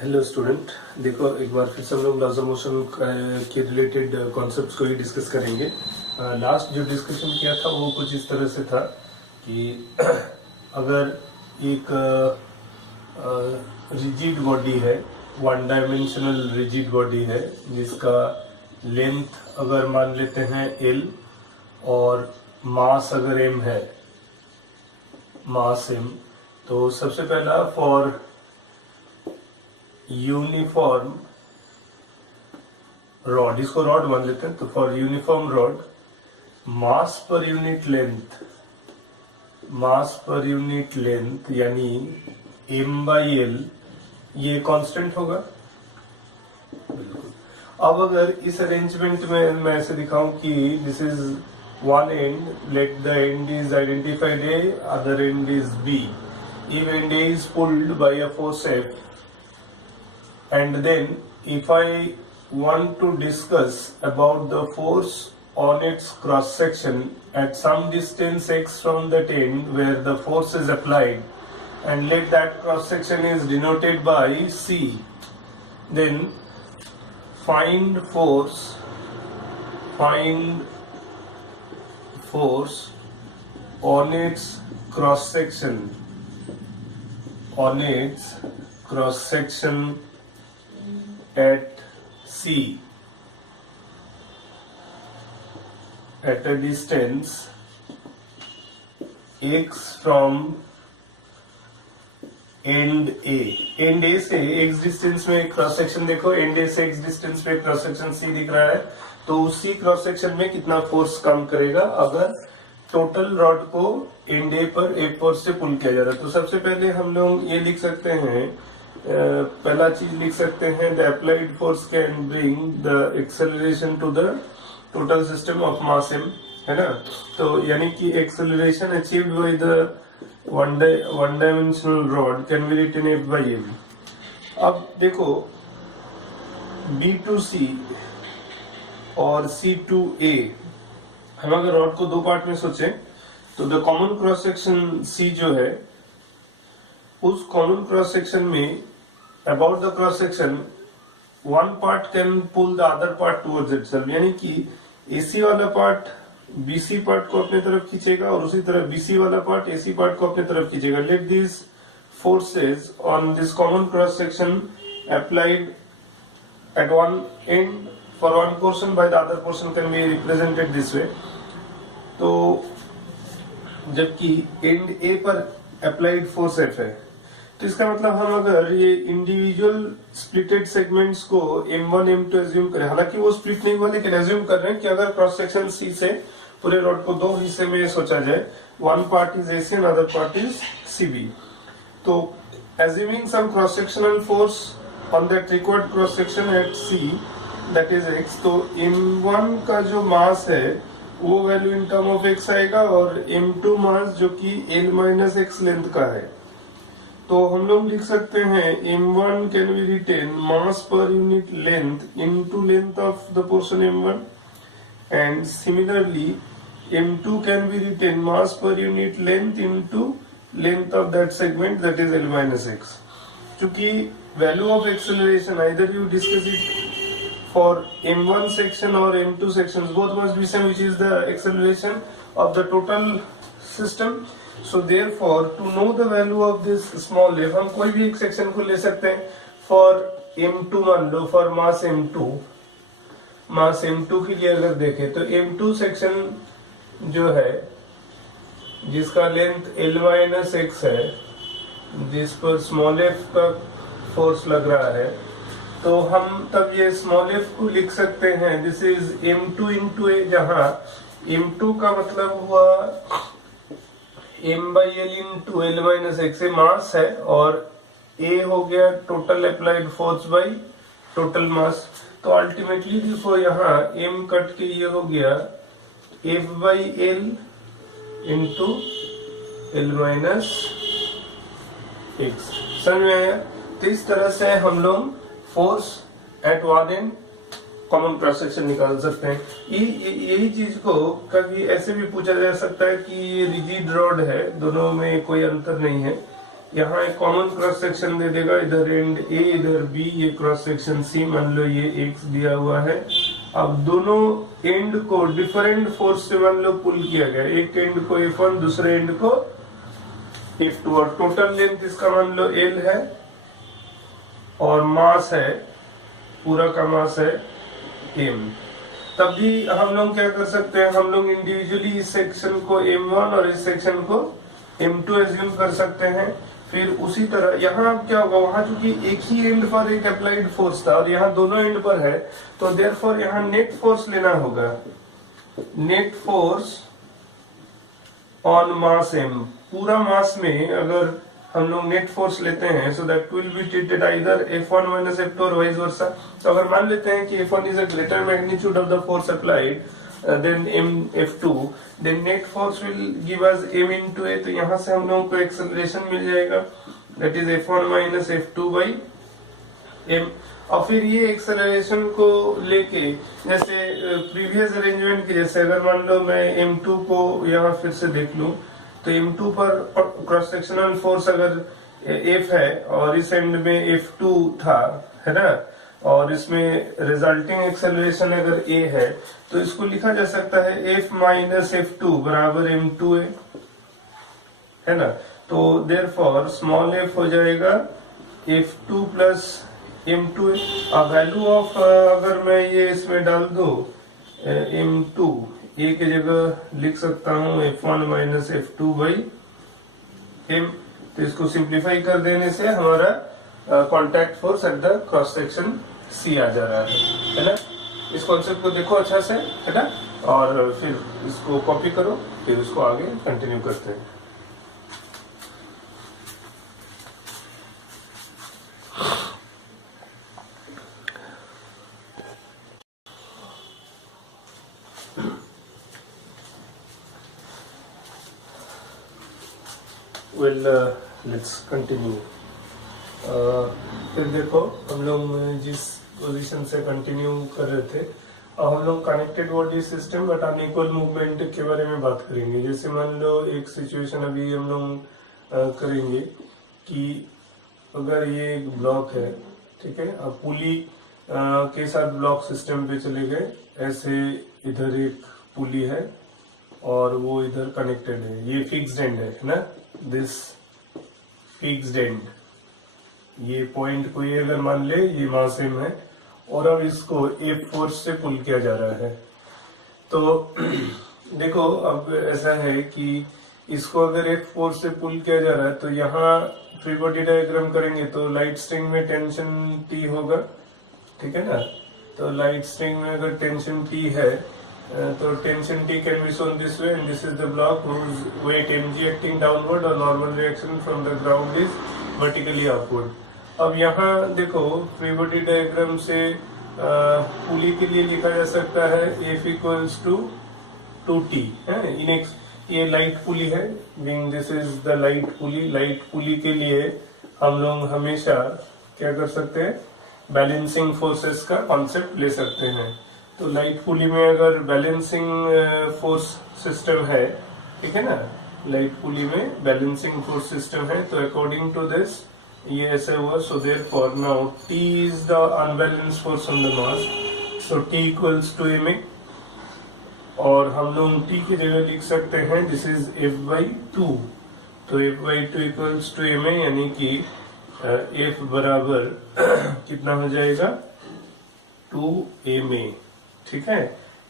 Hello student, देखो एक बार फिर से हम लोग लॉज ऑफ मोशन के रिलेटेड कॉन्सेप्ट्स को ही डिस्कस करेंगे। लास्ट जो डिस्कशन किया था वो कुछ इस तरह से था कि अगर एक रिजिड बॉडी है, वन डायमेंशनल रिजिड बॉडी है जिसका लेंथ अगर मान लेते हैं L और मास अगर M है, मास M, तो सबसे पहला फॉर यूनिफॉर्म रॉड, इसको रॉड मान लेते हैं, तो for uniform rod mass per unit length यानी M/L ये कांस्टेंट होगा। बिल्कुल। अब अगर इस अरेंजमेंट में मैं ऐसे दिखाऊं कि this is one and, let the end is identified A, other and is B, if end A is pulled by a force F, and then if I want to discuss about the force on its cross section at some distance x from that end where the force is applied, and let that cross section is denoted by C, then find force on its cross section at C at a distance x from end A। end A से x distance में cross section देखो, end A से x distance पे cross section C दिख रहा है, तो उसी क्रॉस सेक्शन में कितना फोर्स काम करेगा अगर टोटल रॉड को end A पर A फोर्स से पुल किया जा रहा है। तो सबसे पहले हम लोग ये लिख सकते हैं, पहला चीज लिख सकते हैं the applied force can bring the acceleration to the total system of mass M, है ना। तो यानी कि acceleration achieved by the one dimensional rod can be written F by M। अब देखो B to C और C to A, हम अगर रॉड को दो पार्ट में सोचें तो the common cross section C जो है, उस कॉमन क्रॉस सेक्शन में about the cross section one part can pull the other part towards itself, यानी कि AC वाला पार्ट BC पार्ट को अपने तरफ खींचेगा और उसी तरह BC वाला पार्ट AC पार्ट को अपने तरफ खींचेगा। Let this forces on this common cross section applied at one and for one portion by the other portion can be represented this way. तो जबकि एंड A पर अप्लाइड फोर्स F है, तो इसका मतलब हम अगर ये इंडिविजुअल स्प्लिटेड सेगमेंट्स को M1 M2 एज्यूम करें, हालांकि वो स्प्लिट नहीं हुआ लेकिन एज्यूम कर रहे हैं कि अगर क्रॉस सेक्शन C से पूरे रॉड को दो हिस्से में सोचा जाए, one part is AC and other part is CB, तो assuming some cross sectional force on that required cross section at C that is X, तो M1 का जो मास है वो value in term of x आएगा और M2 मास जो कि L - x लेंथ का है, तो हम लोग लिख सकते हैं M1 can be written mass per unit length into length of the portion M1, and similarly M2 can be written mass per unit length into length of that segment that is L - x। चूंकि value of acceleration either you discuss it for M1 section or M2 sections, both must be same, which is the acceleration of the total system. So therefore, to know the value of this small f, हम कोई भी एक section को ले सकते हैं for M2, मान लो for mass M2 के लिए अगर देखें तो M2 सेक्शन जो है जिसका लेंथ L - x है, जिस पर स्मॉल f का फोर्स लग रहा है, तो हम तब ये स्मॉल f को लिख सकते हैं this is M2 into A, जहां M2 का मतलब हुआ M/L into L - x मास है और A हो गया total applied force by total mass. तो अल्टीमेटली देखो यहाँ M कट के ये हो गया F/L into L - x। समझ में आया? तो इस तरह से हम लोग force at one and common cross section निकाल सकते हैं। यही चीज को कभी ऐसे भी पूछा जा सकता है कि ये रिजिड रॉड है, दोनों में कोई अंतर नहीं है, यहाँ एक कॉमन क्रॉस सेक्शन दे देगा, इधर एंड ए इधर बी, ये क्रॉस सेक्शन सी, मान लो ये एक्स दिया हुआ है। अब दोनों एंड को डिफरेंट फोर्स से मान लो पुल किया गया, एक एंड को F1 दूसरे एंड को F2, और टोटल लेंथ इसका मान लो L है और मास है, पूरा का मास है M। तब भी हम लोग क्या कर सकते हैं, हम लोग इंडिविजुअली इस सेक्शन को M1 और इस सेक्शन को M2 एज्यूम कर सकते हैं। फिर उसी तरह यहाँ क्या होगा, वहां चूंकि एक ही एंड पर एक अप्लाइड फोर्स था और यहाँ दोनों एंड पर है, तो देयरफॉर यहाँ नेट फोर्स लेना होगा, net force on mass M। पूरा मास में अगर हम लोग नेट फोर्स लेते हैं, so that will be treated either F1 minus F2 और वाइस वर्सा। तो अगर मान लेते हैं कि F1 is a greater magnitude of the force applied than F2, then net force will give us m into a, तो यहाँ से हम लोगों को एक्सेलरेशन मिल जाएगा, that is F1 minus F2 by m। और फिर ये एक्सेलरेशन को लेके जैसे प्रीवियस अरेंजमेंट की जैसे अगर मान लो मैं M2 को यहाँ फिर से देख लूं, तो M2 पर क्रॉस सेक्शनल फोर्स अगर F है और इस एंड में F2 था, है ना, और इसमें रिजल्टिंग एक्सेलरेशन अगर a है, तो इसको लिखा जा सकता है F माइनस F2 बराबर M2a, है ना। तो देयरफॉर स्मॉल f हो जाएगा F2 प्लस M2a। अब वैल्यू ऑफ अगर मैं ये इसमें डाल दो M2 a की जगह लिख सकता हूँ F1 minus F2 by m। तो इसको सिंप्लीफाई कर देने से हमारा contact force at the cross section C आ जा रहा है ना। इस कॉन्सेप्ट को देखो अच्छा से, है ना, और फिर इसको कॉपी करो, फिर इसको आगे कंटिन्यू करते हैं। Let's continue. फिर देखो हम लोग जिस पोजीशन से कंटिन्यू कर रहे थे, अब हम लोग connected body system but unequal movement के बारे में बात करेंगे। जैसे मान लो एक सिचुएशन अभी हम लोग करेंगे कि अगर ये एक ब्लॉक है, ठीक है, अब पुली के साथ ब्लॉक सिस्टम पे चले गए, ऐसे इधर एक पुली है और वो इधर कनेक्टेड है, ये फिक्स्ड एंड है ना, दिस फिक्स्ड एंड, ये पॉइंट को ये अगर मान ले ये मास M है और अब इसको F फोर्स से पुल किया जा रहा है। तो देखो अब ऐसा है कि इसको अगर F फोर्स से पुल किया जा रहा है, तो यहाँ फ्री बॉडी डायग्राम करेंगे तो लाइट स्ट्रिंग में टेंशन T होगा, ठीक है ना। तो लाइट स्ट्रिंग में अगर टेंशन T है तो tension T can be shown this way, and this is the block whose weight mg acting downward और normal reaction from the ground is vertically upward. अब यहाँ देखो फ्री बॉडी डायग्राम से पुली के लिए लिखा जा सकता है F इक्वल्स टू 2T है। ये लाइट पुली है, being this is the light pulley. Light pulley के लिए हम लोग हमेशा क्या कर सकते हैं, बैलेंसिंग फोर्सेस का कॉन्सेप्ट ले सकते हैं। तो लाइट पुली में अगर बैलेंसिंग फोर्स सिस्टम है, ठीक है ना, लाइट पुली में बैलेंसिंग फोर्स सिस्टम है, तो अकॉर्डिंग टू दिस ये ऐसे हुआ। So therefore now T is the unbalanced force on the mass, so T equals to ma, और हम लोग T की जगह लिख सकते हैं दिस इज F/2। तो F/2 इक्वल्स टू ma, यानी कि F बराबर कितना हो जाएगा 2ma, ठीक है।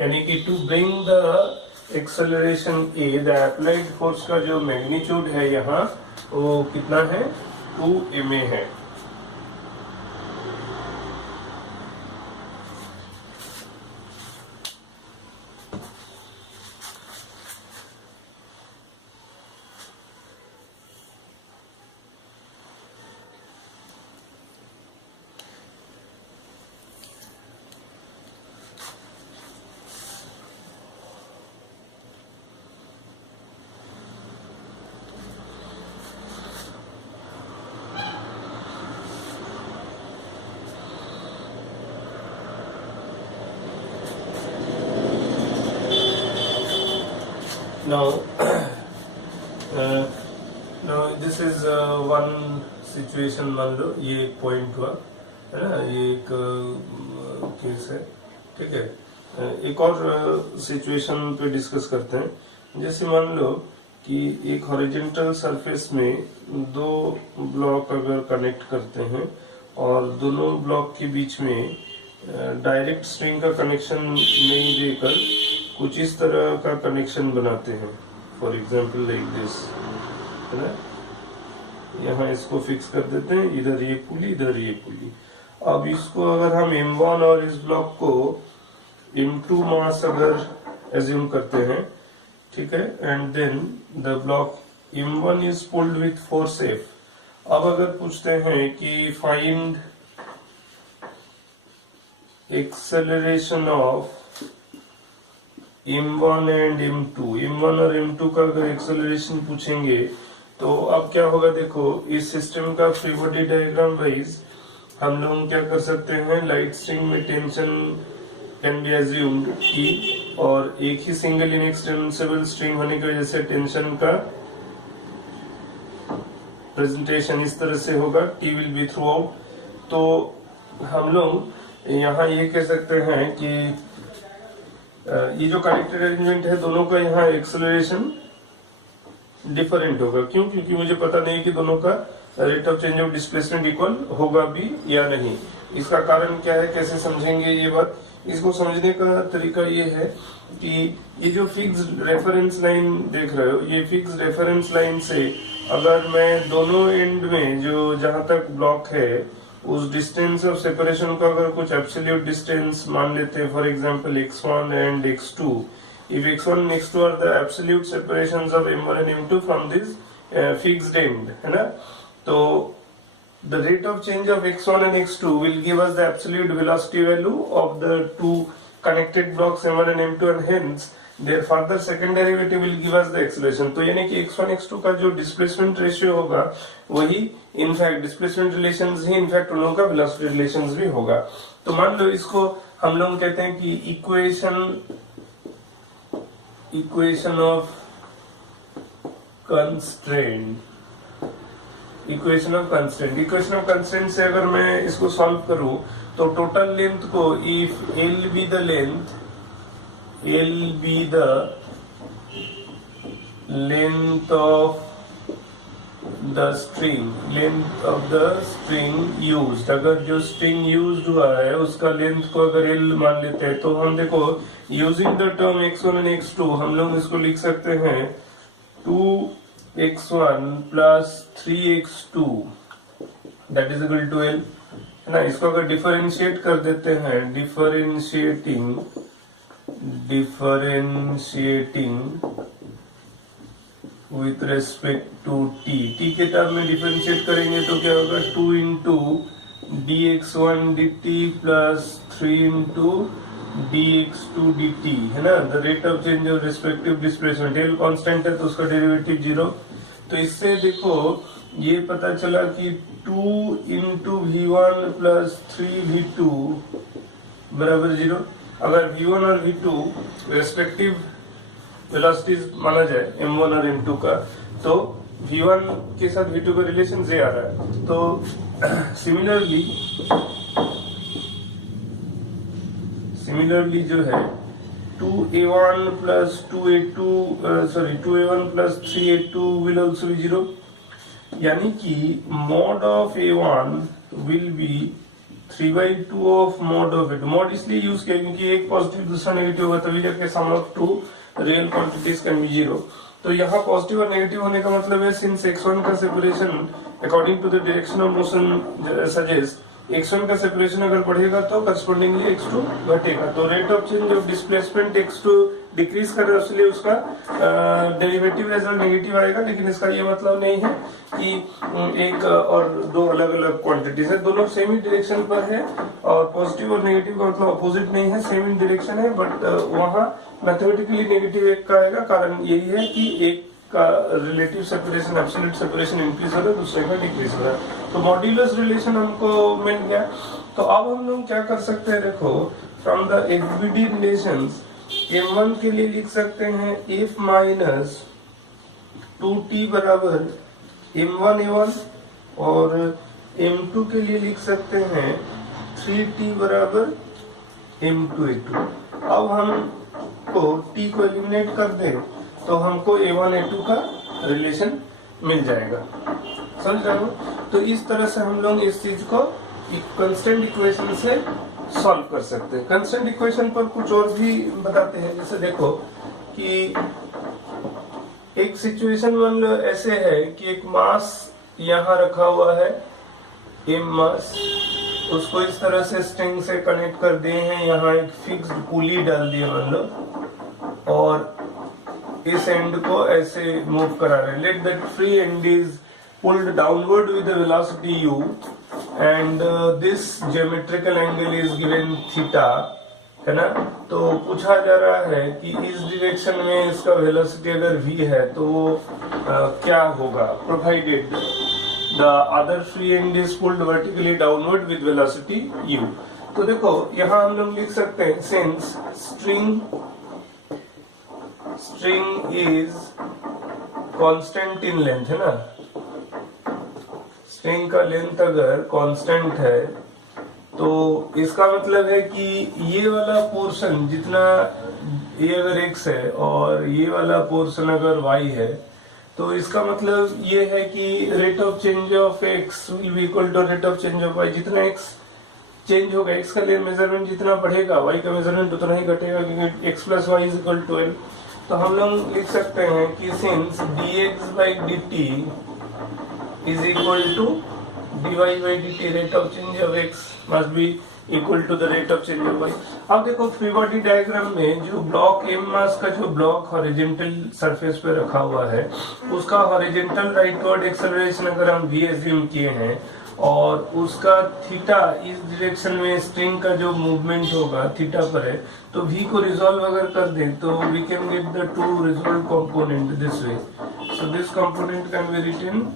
यानी कि to bring the acceleration A, the applied force का जो मैग्नीट्यूड है यहाँ वो कितना है, 2ma है। Now this this is one situation, मान लो ये एक पॉइंट हुआ है ना, ये एक केस है, ठीक है। एक और सिचुएशन पे डिस्कस करते हैं। जैसे मान लो कि एक हॉरिजॉन्टल सरफेस में दो ब्लॉक अगर कनेक्ट करते हैं और दोनों ब्लॉक के बीच में डायरेक्ट स्ट्रिंग का कनेक्शन नहीं देकर कुछ इस तरह का कनेक्शन बनाते हैं, फॉर एग्जाम्पल लाइक दिस, है ना। यहाँ इसको फिक्स कर देते हैं, इधर ये पुली, इधर ये पुली। अब इसको अगर हम M1 और इस ब्लॉक को M2 मास अगर एज्यूम करते हैं, ठीक है, and then the block M1 is pulled with force F। अब अगर पूछते हैं कि find acceleration of M1 and M2, M1 और M2 का अगर एक्सेलरेशन पूछेंगे तो अब क्या होगा, देखो इस सिस्टम का फ्री बॉडी डायग्राम वाइज हम लोग क्या कर सकते हैं, लाइट स्ट्रिंग में टेंशन कैन बी एज्यूम्ड की, और एक ही सिंगल इनएक्सटेंसिबल स्ट्रिंग होने की वजह से टेंशन का प्रेजेंटेशन इस तरह से होगा, T will be through out. तो हम लोग यहाँ ये कह सकते हैं कि ये जो कनेक्टेड अरेंजमेंट है दोनों का यहाँ एक्सेलरेशन डिफरेंट होगा। क्यों? क्योंकि मुझे पता नहीं कि दोनों का rate of change of displacement equal होगा भी या नहीं। इसका कारण क्या है, कैसे समझेंगे ये बात? इसको समझने का तरीका ये है कि ये जो फिक्स्ड रेफरेंस लाइन देख रहे हो, ये फिक्स्ड रेफरेंस लाइन से अगर मैं दोनों एंड में जो जहां तक ब्लॉक है उस डिस्टेंस ऑफ सेपरेशन को अगर कुछ एब्सोल्यूट डिस्टेंस मान लेते हैं, for example x1 and x2, if x1 and x2 are the absolute separations of m1 and m2 from this fixed end, है ना, तो the rate of change of x1 and x2 will give us the absolute velocity value of the two connected blocks m1 and m2, and hence their further second derivative will give us the acceleration। तो यानी कि x1 x2 का जो displacement ratio होगा वही in fact displacement relations ही in fact उन लोगों का वेलोसिटी रिलेशंस भी होगा। तो मान लो इसको हम लोग कहते हैं कि इक्वेशन ऑफ कंस्ट्रेंट से अगर मैं इसको सॉल्व करूं तो टोटल लेंथ को, if L be the length of the string used, अगर जो string used हुआ है उसका लेंथ को अगर L मान लेते हैं तो हम देखो using the term x1 and x2 हम लोग इसको लिख सकते हैं 2x1 plus 3x2 that is equal to L, है ना। इसको अगर डिफरेंशिएट कर देते हैं, differentiating with respect to t के टर्म में डिफरेंशिएट करेंगे तो क्या होगा, 2 into dx1 dt plus 3 into dx2 dt, है ना। The rate of change of respective displacement, L constant है तो उसका डेरिवेटिव 0। तो इससे देखो ये पता चला कि 2 into v1 plus 3v2 बराबर 0। अगर v1 और v2 रेस्पेक्टिव वेलोसिटीज माना जाए m1 और m2 का, तो v1 के साथ v2 का रिलेशन z आ रहा है। तो सिमिलरली जो है 2a1 plus 2a1 plus 3a2 will also be 0, यानी कि mod of a1 will be 3/2 of mod of a2। mod इसलिए यूज किया क्योंकि एक पॉजिटिव दूसरा नेगेटिव होगा, तभी जाके sum of two real quantities can be 0। तो यहाँ पॉजिटिव और नेगेटिव होने का मतलब है सिंस x1 का separation according to the direction of motion suggest, x1 का सेपरेशन अगर बढ़ेगा तो करस्पॉन्डिंगली x2 घटेगा। तो rate of change of displacement x2 decrease कर रहा है, इसलिए उसका डेरिवेटिव रिजल्ट नेगेटिव आएगा। लेकिन इसका ये मतलब नहीं है कि एक और दो अलग अलग क्वांटिटीज है, दोनों सेम ही डायरेक्शन पर है, और पॉजिटिव और नेगेटिव का मतलब अपोजिट नहीं है, सेम ही डायरेक्शन है, बट वहाँ मैथमेटिकली नेगेटिव एक का आएगा। कारण यही है कि एक का relative separation, absolute separation increase हो रहा है, दूसरे का डिक्रीज हो रहा है। तो मॉड्यूलस रिलेशन हमको मिल गया। तो अब हम लोग क्या कर सकते हैं, देखो from the FBD relations m1 के लिए लिख सकते हैं f माइनस 2t बराबर m1 a1 और m2 के लिए लिख सकते हैं 3t बराबर m2 a2। अब हम को t को एलिमिनेट कर दें तो हमको a1 a2 का रिलेशन मिल जाएगा। समझ रहे हो? तो इस तरह से हम लोग इस चीज को कांस्टेंट इक्वेशन से सॉल्व कर सकते हैं। कांस्टेंट इक्वेशन पर कुछ और भी बताते हैं, जैसे देखो कि एक सिचुएशन मान लो ऐसे है कि एक मास यहाँ रखा हुआ है, m मास, उसको इस तरह से स्ट्रिंग से कनेक्ट कर दिए हैं, यहाँ एक फिक्स्ड पुली डाल दिए मान लो, और इस एंड को ऐसे मूव करा रहे हैं। Let that free and is pulled downward with the velocity u and this geometrical angle is given theta, है ना। तो पूछा जा रहा है कि इस डायरेक्शन में इसका वेलोसिटी अगर v है तो क्या होगा, provided the other free and is pulled vertically downward with velocity u। तो देखो यहाँ हम लोग लिख सकते हैं since string is constant in length, है ना, स्ट्रिंग का लेंथ अगर कांस्टेंट है तो इसका मतलब है कि ये वाला पोर्शन जितना, ये अगर x है और ये वाला पोर्शन अगर y है, तो इसका मतलब ये है कि rate of change of x will be equal to rate of change of y। जितना x चेंज होगा, x का मेजरमेंट जितना बढ़ेगा y का मेजरमेंट उतना ही घटेगा, क्योंकि x plus Y is equal to 12। तो हम लोग लिख सकते हैं कि since dx by dt is equal to dy by dt, rate of change of x must be equal to the rate of change of y। अब देखो free body diagram में जो ब्लॉक m मास का जो ब्लॉक हॉरिजॉन्टल सरफेस पे रखा हुआ है, उसका हॉरिजॉन्टल राइटवर्ड एक्सेलरेशन अगर हम v एज्यूम किए हैं और उसका थीटा इस डायरेक्शन में स्ट्रिंग का जो मूवमेंट होगा थीटा पर है, तो v को रिजॉल्व अगर कर दें तो we can get the to resolve component this way. So this component can be written